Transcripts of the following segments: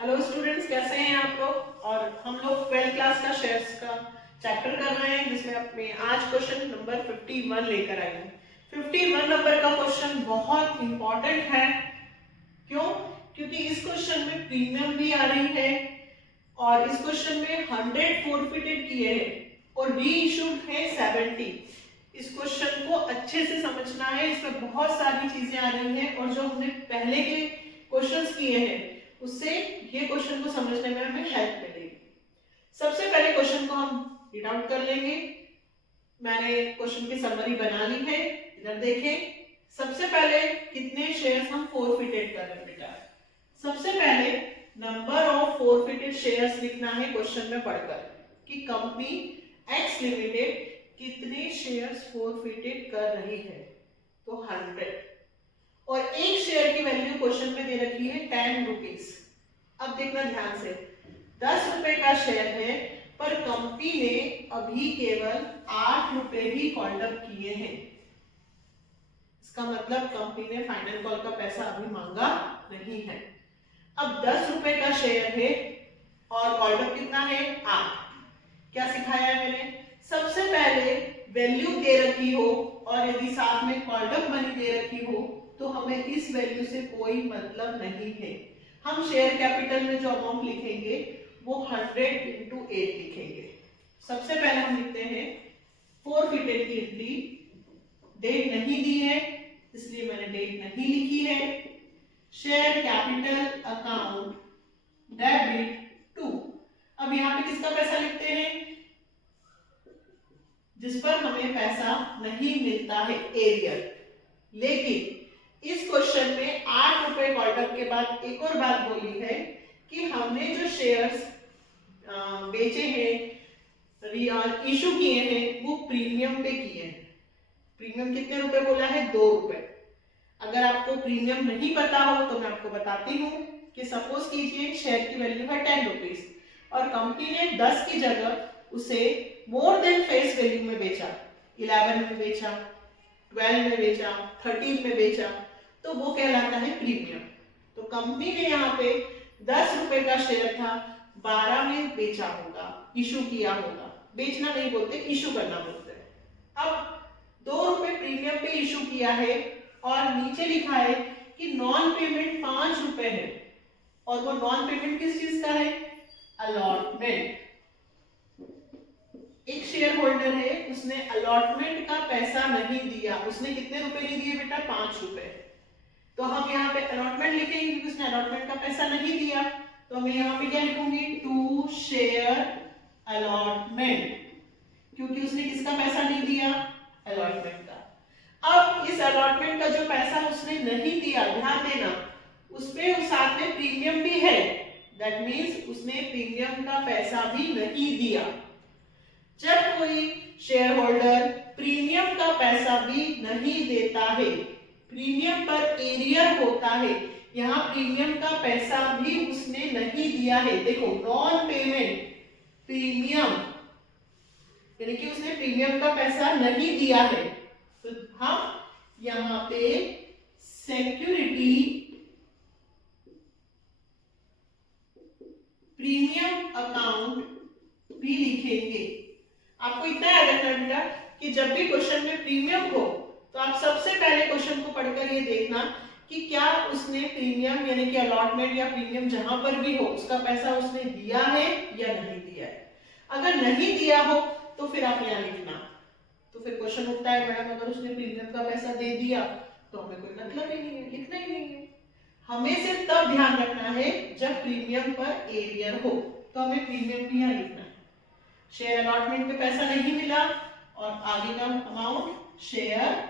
Hello students, कैसे हैं आप लोग। और हम लोग 12th क्लास का शेयर्स का चैप्टर कर रहे हैं, जिसमें अपने आज क्वेश्चन नंबर 51 लेकर आए हैं। 51 नंबर का क्वेश्चन बहुत इंपॉर्टेंट है। क्यों? क्योंकि इस क्वेश्चन में प्रीमियम भी आ रही है और इस क्वेश्चन में 100 फोरफिटेड किए हैं और री इशूड है 70। इस क्वेश्चन को अच्छे से समझना है, इसमें बहुत सारी चीजें आ रही हैं और जो हमने पहले के क्वेश्चंस किए हैं उससे ये क्वेश्चन को समझने में हमें हेल्प मिलेगी। सबसे पहले क्वेश्चन को हम रीड आउट कर लेंगे। मैंने क्वेश्चन की समरी बना ली है, इधर देखें। सबसे पहले कितने शेयर्स हम फोरफिटेड कर रहे हैं बेटा। सबसे पहले नंबर ऑफ फोरफिटेड शेयर्स लिखना है क्वेश्चन में पढ़कर कि कंपनी एक्स लिमिटेड कितने शेयर्स फोरफिटेड कर रही है। तो 100 और एक शेयर की वैल्यू क्वेश्चन में दे रखी है 10 रुपीज। अब देखना ध्यान से, 10 रुपए का शेयर है पर कंपनी ने अभी केवल 8 रुपए ही कॉल्ड अप किए हैं। इसका मतलब कंपनी ने फाइनल कॉल का पैसा अभी मांगा नहीं है। अब 10 रुपए का शेयर है और कॉल्ड अप कितना है 8। क्या सिखाया है मैंने? सबसे पहले वैल्यू दे रखी हो और यदि साथ में कॉल्ड अप मनी दे रखी हो तो हमें इस वैल्यू से कोई मतलब नहीं है। हम शेयर कैपिटल में जो अमाउंट लिखेंगे वो 100 इंटू 8 लिखेंगे। सबसे पहले हम लिखते हैं फोरफिटेड की एंट्री। डेट नहीं दी है इसलिए मैंने डेट नहीं लिखी है। Share capital account debit to. अब यहाँ पे किसका पैसा लिखते हैं? जिस पर हमें पैसा नहीं मिलता है, एरियर। लेकिन इस क्वेश्चन में 8 रुपए कॉल्ड के बाद एक और बात बोली है कि हमने जो शेयर्स बेचे हैं, इशू किए हैं, वो प्रीमियम पे किए हैं। प्रीमियम कितने रुपए बोला है? 2 रुपए। अगर आपको प्रीमियम नहीं पता हो तो मैं आपको बताती हूँ कि सपोज कीजिए शेयर की वैल्यू है 10 रुपीज और कंपनी ने 10 की जगह उसे मोर देन फेस वैल्यू में बेचा, 11 में बेचा, 12 में बेचा, 13 में बेचा, तो वो कहलाता है प्रीमियम। तो कंपनी ने यहाँ पे 10 रुपए का शेयर था, 12 में बेचा होगा, इशू किया होगा। बेचना नहीं बोलते, इशू करना बोलते हैं। अब 2 रुपए प्रीमियम पे इशू किया है और नीचे लिखा है कि नॉन पेमेंट 5 रुपए है और वो नॉन पेमेंट किस चीज का है? अलॉटमेंट। एक शेयर होल्डर है, उसने अलॉटमेंट का पैसा नहीं दिया। उसने कितने रुपए नहीं दिए बेटा? 5 रुपए। तो हम यहाँ पे अलॉटमेंट लिखेंगे क्योंकि उसने अलॉटमेंट का पैसा नहीं दिया। तो मैं यहाँ पे क्या लिखूंगी? टू शेयर अलॉटमेंट, क्योंकि उसने किसका पैसा नहीं दिया? अलॉटमेंट का। अब इस अलॉटमेंट का जो पैसा उसने नहीं दिया, ध्यान देना, उसपे उस साथ में प्रीमियम भी है। दैट मीन्स उसने प्रीमियम का पैसा भी नहीं दिया। जब कोई शेयर होल्डर प्रीमियम का पैसा भी नहीं देता है, प्रीमियम पर एरियर होता है, यहाँ प्रीमियम का पैसा भी उसने नहीं दिया है। देखो, नॉन पेमेंट प्रीमियम, यानी कि उसने प्रीमियम का पैसा नहीं दिया है, तो हम यहाँ पे सिक्योरिटी प्रीमियम अकाउंट भी लिखेंगे। आपको इतना याद रखना बेटा कि जब भी क्वेश्चन में प्रीमियम हो तो आप सबसे पहले क्वेश्चन को पढ़कर ये देखना कि क्या उसने प्रीमियम यानी कि अलॉटमेंट या प्रीमियम जहां पर भी हो उसका पैसा उसने दिया है या नहीं दिया है। अगर नहीं दिया हो तो फिर आप यहाँ लिखना। तो फिर क्वेश्चन उठता है, मैडम अगर उसने प्रीमियम का पैसा दे दिया तो हमें कोई मतलब ही नहीं है, लिखना ही नहीं है। हमें सिर्फ तब ध्यान रखना है जब प्रीमियम पर एरियर हो, तो हमें प्रीमियम भी यहाँ लिखना है। शेयर अलॉटमेंट पे पैसा नहीं मिला और आगे का अमाउंट शेयर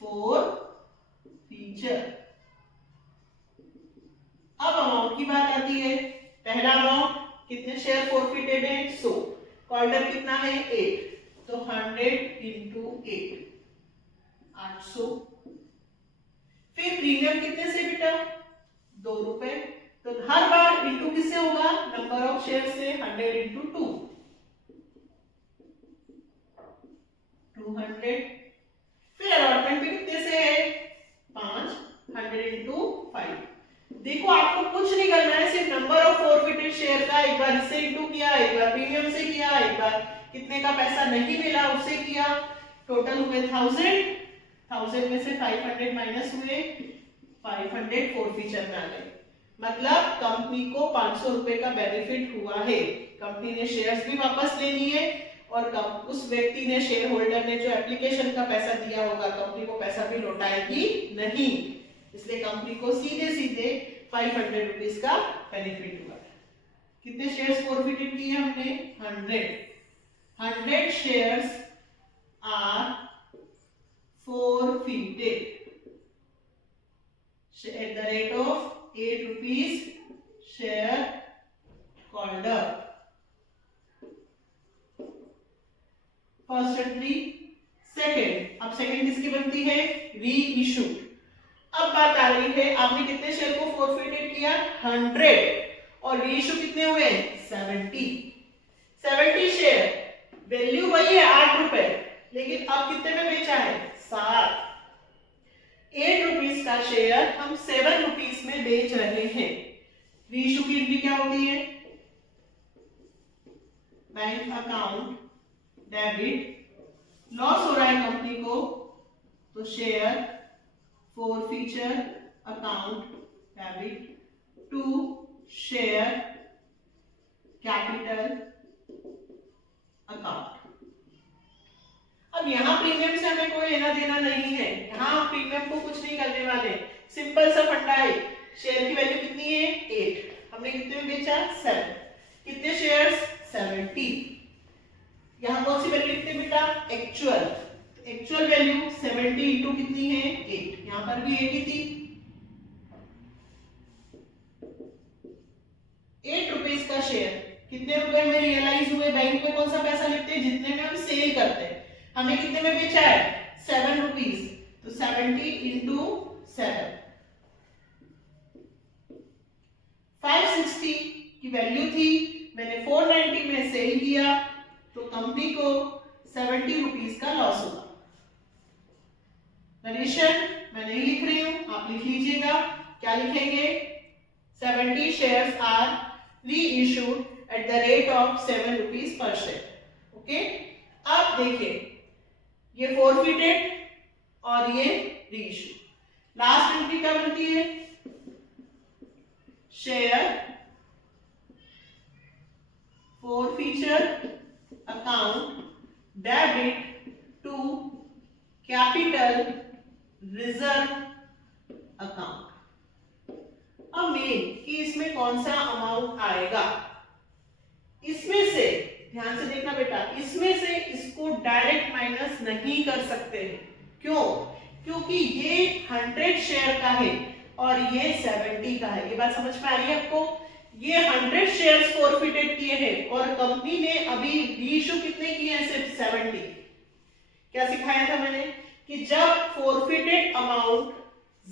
फॉर फीचर। अब अमाउंट की बात आती है। पहला अमाउंट, कितने शेयर फोरफिटेड है? 100। कॉल्डर कितना है? 8, तो 100 इंटू 8, 800। फिर प्रीमियम कितने से बेटा? 2 रुपए। तो हर बार इंटू किससे होगा? नंबर ऑफ शेयर से। 100 इंटू 2, 200। फिर अलॉटमेंट भी कितने से है? 5, 100 इंटू 5। देखो, आपको कुछ नहीं करना नंबर ऑफ फॉरफिटेड शेयर का एक बार इससे इंटू किया, एक बार प्रीमियम से किया, एक बार कितने का पैसा नहीं मिला उससे किया, टोटल हुए 1000 में से 500 माइनस हुए, 500 फॉरफिचर में आ गए। मतलब कंपनी को 500 रुपए का बेनिफिट हुआ है। कंपनी ने शेयर्स भी वापस ले लिए और उस व्यक्ति ने, शेयर होल्डर ने जो एप्लीकेशन का पैसा दिया होगा, कंपनी को पैसा भी लौटाएगी नहीं, इसलिए कंपनी को सीधे सीधे 500 रुपीस का बेनिफिट हुआ। कितने शेयर्स फॉरफिटेड किए हमने? 100 shares are forfeited at the rate of 8 rupees share holder. First entry. Second, अब सेकंड किसकी बनती है? री इशू। अब बात आ रही है, आपने कितने शेयर को फॉरफिटेड किया? 100 और री इशू कितने हुए? 70 शेयर, वैल्यू वही है 8 रुपए, लेकिन अब कितने में बेचा है? 7। 8 रुपीस का शेयर हम 7 रुपीस में बेच रहे हैं। रीइशू की एंट्री क्या होती है? बैंक अकाउंट डेबिट, लॉस हो रहा है कंपनी को तो share forfeiture account debit to share capital account. अब यहाँ प्रीमियम से हमें कोई लेना देना नहीं है, यहाँ प्रीमियम को कुछ नहीं करने वाले, सिंपल सा फंडा है। शेयर की वैल्यू कितनी है? 8, हमने कितने में बेचा? 7। कितने शेयर्स? 70। यहाँ कौन सी वैल्यू लिखते बेटा? एक्चुअल वैल्यू 70 इंटू कितनी है? 8। यहाँ पर भी 8 ही थी। 8 रुपीस का शेयर कितने रुपए में रियलाइज हुए? बैंक में कौन सा पैसा लिखते हैं? जितने में हम सेल करते हैं। हमें कितने में बेचा है? 7 रुपीस, तो 70 इंटू 7, 560 की वैल्यू थी, मैंने 490 में सेल किया, तो कंपनी को 70 रुपीस का लॉस हुआ। नरेशन मैं नहीं लिख रही हूं, आप लिख लीजिएगा। क्या लिखेंगे? 70 shares are reissued at the rate of 7 rupees per share. Okay, अब देखिए, ये फॉरफिटेड और ये रीइश्यू। लास्ट एंट्री क्या बनती है? Share forfeiture account debit to capital reserve account. अब मेन कि इसमें कौन सा अमाउंट आएगा, इसमें से ध्यान से देखना बेटा, इसमें से इसको डायरेक्ट माइनस नहीं कर सकते हैं। क्यों? क्योंकि ये 100 शेयर का है और ये 70 का है। ये बात समझ में आ रही है आपको? ये 100 शेयर्स फॉरफिटेड किए हैं और कंपनी ने अभी रीइश्यू कितने किए हैं? सिर्फ 70। क्या सिखाया था मैंने कि जब फॉरफिटेड अमाउंट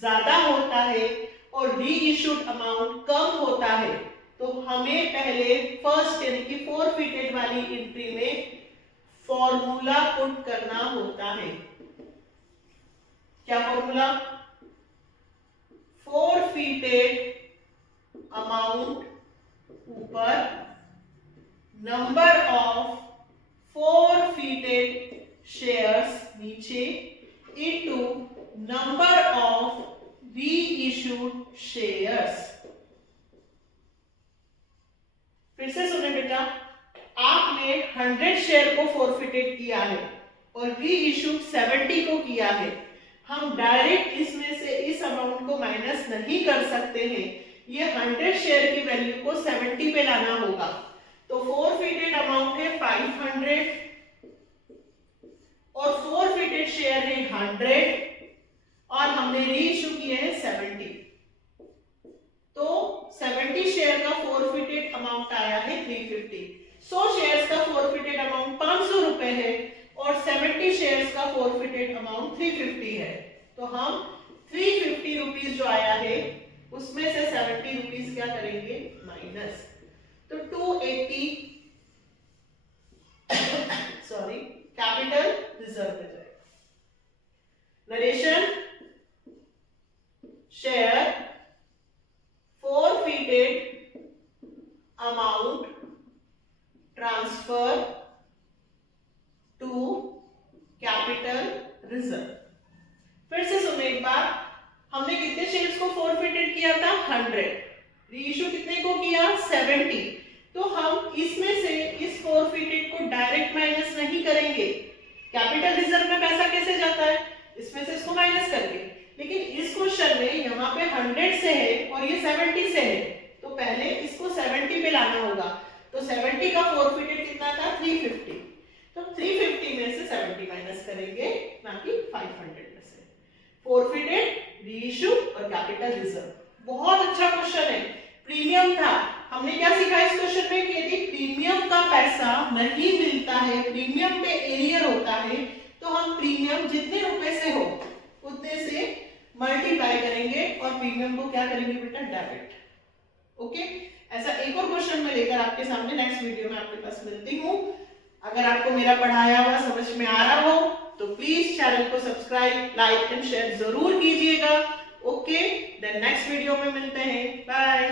ज्यादा होता है और रीइश्यूड अमाउंट कम होता है तो हमें पहले फर्स्ट यानी कि फॉरफिटेड वाली एंट्री में फॉर्मूला पुट करना होता है। क्या फॉर्मूला? फॉरफिटेड अमाउंट ऊपर, नंबर ऑफ फॉरफिटेड शेयर्स नीचे, into number of reissued shares. फिर से सुने बेटा, आपने 100 शेयर को फॉरफिटेड किया है और रीइश्यूड 70 को किया है। हम डायरेक्ट इसमें से इस अमाउंट को माइनस नहीं कर सकते हैं, ये 100 शेयर की वैल्यू को 70 पे लाना होगा। तो फॉरफिटेड अमाउंट है 500 और फॉरफिटेड शेयर है 100 और हमने रीइश्यू किए हैं 70, तो 70 शेयर का फॉरफिटेड अमाउंट आया है 350। 100 शेयर्स का फॉरफिटेड अमाउंट 500 रुपए है और 70 शेयर्स का फॉरफिटेड अमाउंट 350 है। तो हम 350 रुपीस जो आया है उसमें से 70 रुपीस क्या करेंगे? माइनस, तो 280 सॉरी कैपिटल रिजर्व में जाएगा। Narration, share forfeited capital reserve. फिर से सुनो एक बार, हमने कितने शेयर्स को फोरफिटेड किया था? 100। रीइश्यू कितने को किया? 70। तो हम इसमें से इस फोरफिटेड को डायरेक्ट माइनस नहीं करेंगे। कैपिटल रिजर्व में पैसा कैसे जाता है? इसमें से इसको माइनस करके। लेकिन इस क्वेश्चन में यहाँ पे 100 से है और ये 70 से है, तो पहले इसको 70 पे लाना होगा। तो 70 का फोरफिटेड कितना था? 350। तो 350 में से 70 माइनस करेंगे, ना कि 500 में से। फोरफिटेड, रीइश्यू और कैपिटल रिजर्व। बहुत अच्छा क्वेश्चन है, प्रीमियम था। हमने क्या सीखा इस क्वेश्चन में कि यदि प्रीमियम का पैसा नहीं मिलता है, प्रीमियम पे एरियर होता है, तो हम प्रीमियम जितने रुपए से हो उतने से मल्टीप्लाई करेंगे और प्रीमियम को क्या करेंगे बेटा? डेबिट। ओके, ऐसा एक और क्वेश्चन मैं लेकर आपके सामने नेक्स्ट वीडियो में आपके पास मिलती हूँ। अगर आपको मेरा पढ़ाया हुआ समझ में आ रहा हो तो प्लीज चैनल को सब्सक्राइब, लाइक एंड शेयर जरूर कीजिएगा। ओके, देन नेक्स्ट वीडियो में मिलते हैं। बाय।